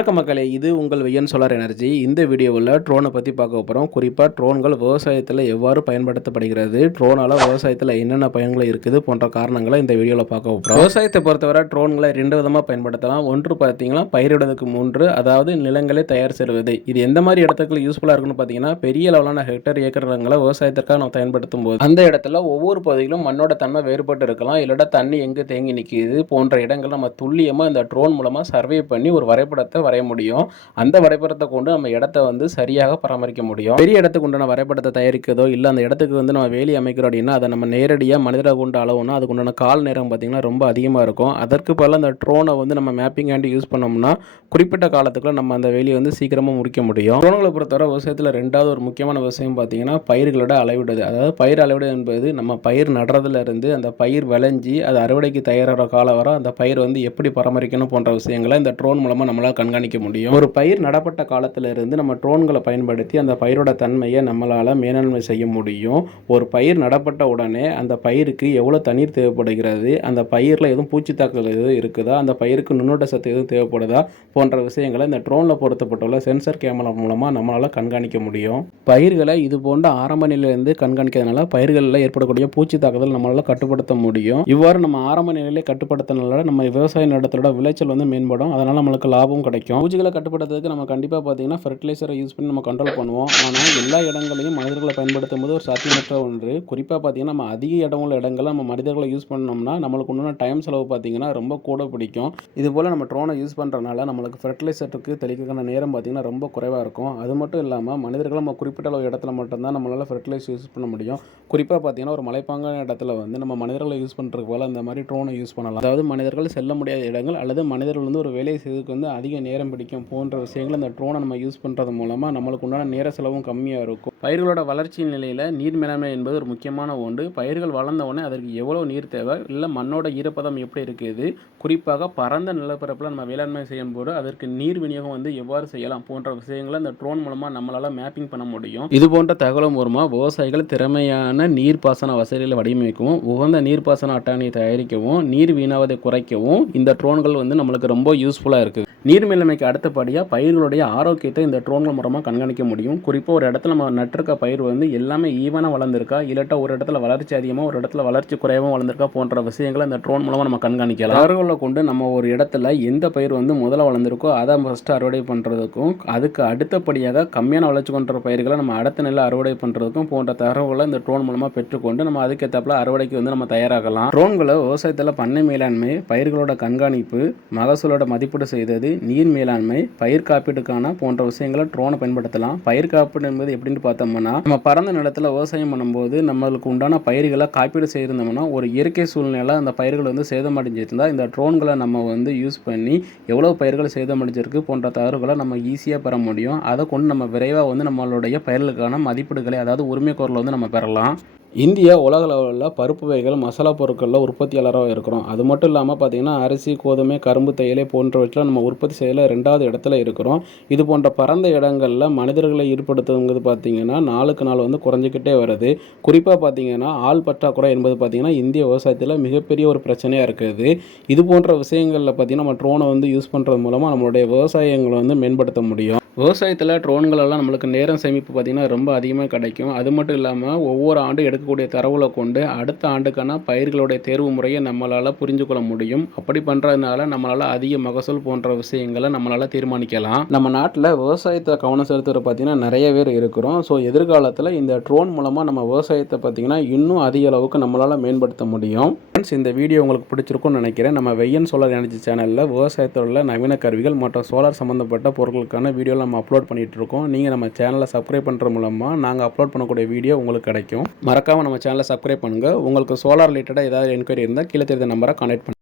வணக்கம் மக்களே, இது உங்கள் விஎன் சோலார் எனர்ஜி. இந்த வீடியோவில் ட்ரோனை பற்றி பார்க்க போகிறோம். குறிப்பாக ட்ரோன்கள் விவசாயத்தில் எவ்வாறு பயன்படுத்தப்படுகிறது, ட்ரோனால் விவசாயத்தில் என்னென்ன பயன்கள் இருக்குது போன்ற காரணங்களை இந்த வீடியோவில் பார்க்க போகிறோம். விவசாயத்தை பொறுத்தவரை ட்ரோன்களை 2 விதமாக பயன்படுத்தலாம். ஒன்று பார்த்தீங்கன்னா பயிரிடுவதற்கு 3, அதாவது நிலங்களை தயார் செய்வது. இது எந்த மாதிரி இடத்துக்கு யூஸ்ஃபுல்லாக இருக்குன்னு பார்த்தீங்கன்னா, பெரிய அளவிலான ஹெக்டர் ஏக்கர் நிலங்களை விவசாயத்திற்காக நம்ம பயன்படுத்தும் போது அந்த இடத்துல ஒவ்வொரு பகுதியிலும் மண்ணோட தன்மை வேறுபட்டு இருக்கலாம். இல்லைனா தண்ணி எங்கே தேங்கி நிற்கிது போன்ற இடங்கள் நம்ம துல்லியமாக இந்த ட்ரோன் மூலமாக சர்வே பண்ணி ஒரு வரைபடத்தை வரைய முடியும். அந்த வரைபடத்தை கொண்டு நம்ம இடத்த சரியாக பராமரிக்க முடியும். பெரிய இடத்துக்கு உண்டான வரைபடத்தை தயாரிக்கிறதோ இல்லை அந்த இடத்துக்கு நம்ம வேலி அமைக்கிறோம் அப்படின்னா அதை நம்ம நேரடியாக மனிதரை கொண்டு அளவுனா அதுக்கு உண்டான கால் நேரம் பார்த்திங்கன்னா ரொம்ப அதிகமாக இருக்கும். அதற்கு பதிலாக அந்த ட்ரோனை நம்ம மேப்பிங் ஆண்டி யூஸ் பண்ணோம்னா குறிப்பிட்ட காலத்துக்குள்ள நம்ம அந்த வேலியை சீக்கிரமாக முடிக்க முடியும். ட்ரோன்களை பொறுத்தவரை விவசாயத்தில் 2வது ஒரு முக்கியமான விஷயம் பார்த்தீங்கன்னா பயிர்களோட அளவிடுது. அதாவது பயிர் அளவிடு என்பது நம்ம பயிர் நடுறதுல இருந்து அந்த பயிர் விளைஞ்சி அது அறுவடைக்கு தயாராகிற காலம் வர அந்த பயிர் எப்படி பராமரிக்கணும் போன்ற விஷயங்களை இந்த ட்ரோன் மூலமாக நம்மளால் கண்காணிக்க முடியும். ஒரு பயிர் நடப்பட்ட காலத்திலிருந்து நம்ம ட்ரோன்களை பயன்படுத்தி அந்த பயிரோட தன்மையை நம்மளால் மேலாண்மை செய்ய முடியும். ஒரு பயிர் நடப்பட்ட உடனே அந்த பயிருக்கு எவ்வளோ தண்ணீர் தேவைப்படுகிறது, அந்த பயிரில் எதுவும் பூச்சி தாக்குதல் எதுவும் இருக்குதா, அந்த பயிருக்கு நுண்ணூட்ட சத்து எதுவும் தேவைப்படுதா போன்ற விஷயங்களை இந்த ட்ரோனில் பொருத்தப்பட்டுள்ள சென்சர் கேமரா மூலமாக நம்மளால் கண்காணிக்க முடியும். பயிர்களை இது போன்ற ஆரம்ப நிலையிலிருந்து கண்காணிக்கிறதுனால பயிர்களில் ஏற்படக்கூடிய பூச்சி தாக்குதல் நம்மளால் கட்டுப்படுத்த முடியும். இவ்வாறு நம்ம ஆரம்ப நிலையிலே கட்டுப்படுத்தினால நம்ம விவசாய நிலத்தோட விளைச்சல் மேம்படும். அதனால் நம்மளுக்கு லாபம் கிடைக்கும். பூச்சிகளை கட்டுப்படுத்துறதுக்கு நம்ம கண்டிப்பாக பார்த்தீங்கன்னா ஃபெர்டிலைசரை யூஸ் பண்ணி நம்ம கண்ட்ரோல் பண்ணுவோம். ஆனால் எல்லா இடங்களையும் மனிதர்களை பயன்படுத்தும் போது ஒரு சாத்தியமற்ற ஒன்று. குறிப்பாக பார்த்தீங்கன்னா நம்ம அதிக இடமுள்ள இடங்களை நம்ம மனிதர்களை யூஸ் பண்ணோம்னா நம்மளுக்கு உண்டான டைம் செலவு பார்த்தீங்கன்னா ரொம்ப கூட பிடிக்கும். இதுபோல் நம்ம ட்ரோனை யூஸ் பண்ணுறதுனால நம்மளுக்கு ஃபெர்டிலைசருக்கு தெளிக்கான நேரம் பார்த்தீங்கன்னா ரொம்ப குறைவாக இருக்கும். அது மட்டும் இல்லாமல் மனிதர்கள் நம்ம குறிப்பிட்ட அளவு இடத்துல மட்டும்தான் நம்மளால் ஃபெர்டிலைசர் யூஸ் பண்ண முடியும். குறிப்பாக பார்த்தீங்கன்னா ஒரு மலைப்பாங்கான இடத்துல நம்ம மனிதர்களை யூஸ் பண்ணுறதுக்கு போல அந்த மாதிரி ட்ரோனை யூஸ் பண்ணலாம். அதாவது மனிதர்கள் செல்ல முடியாத இடங்கள் அல்லது மனிதர்கள் ஒரு வேலையை செய்வதற்கு அதிக நேரம் பிடிக்கும் போன்ற விஷயங்கள் இந்த ட்ரோனை நம்ம யூஸ் பண்ணுறது மூலமாக நம்மளுக்கு உண்டான நேர செலவும் கம்மியாக இருக்கும். பயிர்களோட வளர்ச்சி நிலையில் நீர் மேலாண்மை என்பது ஒரு முக்கியமான ஒன்று. பயிர்கள் வளர்ந்த உடனே அதற்கு எவ்வளோ நீர் தேவை, இல்லை மண்ணோட ஈரப்பதம் எப்படி இருக்குது, குறிப்பாக பரந்த நிலப்பரப்பில் நம்ம வேளாண்மை செய்யும் போது அதற்கு நீர் விநியோகம் எவ்வாறு செய்யலாம் போன்ற விஷயங்களை இந்த ட்ரோன் மூலமாக நம்மளால் மேப்பிங் பண்ண முடியும். இது போன்ற தகவல் மூலமாக விவசாயிகள் திறமையான நீர்ப்பாசன வசதிகளை வடிவமைக்கவும் உகந்த நீர்ப்பாசன அட்டவணையை தயாரிக்கவும் நீர் வீணாவதை குறைக்கவும் இந்த ட்ரோன்கள் நம்மளுக்கு ரொம்ப யூஸ்ஃபுல்லாக இருக்குது. நீர் மேலாண்மைக்கு அடுத்தபடியாக பயிர்களுடைய ஆரோக்கியத்தை இந்த ட்ரோன்கள் மூலமாக கண்காணிக்க முடியும். குறிப்பாக ஒரு இடத்துல நம்ம நட்டிருக்க பயிர் எல்லாமே ஈவனாக வளர்ந்துருக்கா, இல்லாட்டா ஒரு இடத்துல வளர்ச்சி அதிகமாக ஒரு இடத்துல வளர்ச்சி குறைவாக வளர்ந்துருக்கா போன்ற விஷயங்களை இந்த ட்ரோன் மூலமாக நம்ம கண்காணிக்கலாம். தகவல்களை கொண்டு நம்ம ஒரு இடத்துல எந்த பயிர் முதல்ல வளர்ந்துருக்கோ அதை ஃபஸ்ட்டு அறுவடை பண்ணுறதுக்கும் அதுக்கு அடுத்தபடியாக கம்மியான வளர்ச்சி கொண்ட பயிர்களை நம்ம அடுத்த நிலை அறுவடை பண்ணுறதுக்கும் போன்ற தகவல்களை இந்த ட்ரோன் மூலமாக பெற்றுக்கொண்டு நம்ம அதுக்கேற்றாப்புல அறுவடைக்கு நம்ம தயாராகலாம். ட்ரோன்களை விவசாயத்தில் பண்ணை மேலாண்மை, பயிர்களோட கண்காணிப்பு, மகசூலோட மதிப்பீடு செய்தது, நீர் மேலாண்மை, பயிர் காப்பீட்டுக்கான போன்ற விஷயங்களை ட்ரோனை பயன்படுத்தலாம். பயிர் காப்பீடு என்பது எப்படின்னு பார்த்தோம்னா நம்ம பரந்த நிலத்தில் விவசாயம் பண்ணும்போது நம்மளுக்கு உண்டான பயிர்களை காப்பீடு செய்திருந்தோம்னா ஒரு இயற்கை சூழ்நிலை அந்த பயிர்கள் சேதமடைஞ்சிருந்தா இந்த ட்ரோன்களை நம்ம யூஸ் பண்ணி எவ்வளோ பயிர்கள் சேதமடைஞ்சிருக்கு போன்ற தகவல்களை நம்ம ஈஸியாக பெற முடியும். அதை கொண்டு நம்ம விரைவாக நம்மளுடைய பயிர்களுக்கான மதிப்பீடுகளை அதாவது உரிமைக்கோரலை நம்ம பெறலாம். இந்தியா உலக அளவில் பருப்பு வகைகள், மசாலா பொருட்களில் உற்பத்தியாளராக இருக்கிறோம். அது மட்டும் இல்லாமல் பார்த்திங்கன்னா அரிசி, கோதுமை, கரும்பு, தேயிலை போன்றவற்றில் நம்ம உற்பத்தி செய்யல 2வது இடத்துல இருக்கிறோம். இது போன்ற பரந்த இடங்களில் மனிதர்களை ஈடுபடுத்துங்கிறது பார்த்திங்கன்னா நாளுக்கு நாள் குறைஞ்சிக்கிட்டே வருது. குறிப்பாக பார்த்திங்கன்னா ஆள் பற்றாக்குறை என்பது பார்த்திங்கன்னா இந்திய விவசாயத்தில் மிகப்பெரிய ஒரு பிரச்சனையாக இருக்குது. இது போன்ற விஷயங்களில் பார்த்திங்கன்னா நம்ம ட்ரோனை யூஸ் பண்ணுறது மூலமாக நம்மளுடைய விவசாயங்களை மேம்படுத்த முடியும். விவசாயத்தில் ட்ரோன்களெல்லாம் நம்மளுக்கு நேரம் சேமிப்பு பார்த்திங்கன்னா ரொம்ப அதிகமாக கிடைக்கும். அது மட்டும் இல்லாமல் ஒவ்வொரு ஆண்டும் எடுக்கக்கூடிய தரவுகளை கொண்டு அடுத்த ஆண்டுக்கான பயிர்களுடைய தேர்வு முறையை நம்மளால் புரிஞ்சு கொள்ள முடியும். அப்படி பண்ணுறதுனால நம்மளால் அதிக மகசூல் போன்ற விஷயங்களை நம்மளால் தீர்மானிக்கலாம். நம்ம நாட்டில் விவசாயத்தை கவனம் செலுத்துகிற பார்த்திங்கன்னா நிறைய பேர் இருக்கிறோம். ஸோ எதிர்காலத்தில் இந்த ட்ரோன் மூலமாக நம்ம விவசாயத்தை பார்த்திங்கன்னா இன்னும் அதிக அளவுக்கு நம்மளால் மேம்படுத்த முடியும். ஃப்ரெண்ட்ஸ், இந்த வீடியோ உங்களுக்கு பிடிச்சிருக்கும்னு நினைக்கிறேன். நம்ம விஎன் சோலார் எனர்ஜி சேனலில் விவசாயத்தில் உள்ள நவீன கருவிகள் மற்றும் சோலார் சம்மந்தப்பட்ட பொருட்களுக்கான வீடியோ நம்ம அப்லோட் பண்ணிட்டு இருக்கோம். நீங்கள் நம்ம சேனலை சப்ஸ்கிரைப் பண்ணுறது மூலமாக நாங்கள் அப்லோட் பண்ணக்கூடிய வீடியோ உங்களுக்கு கிடைக்கும். மறக்காமல் நம்ம சேனலை சப்ஸ்கிரைப் பண்ணுங்கள். உங்களுக்கு சோலார் ரிலேட்டடாக ஏதாவது என்கொயரி இருந்தால் கீழே தெரிந்த நம்பரை கான்டாக்ட் பண்ணுங்கள்.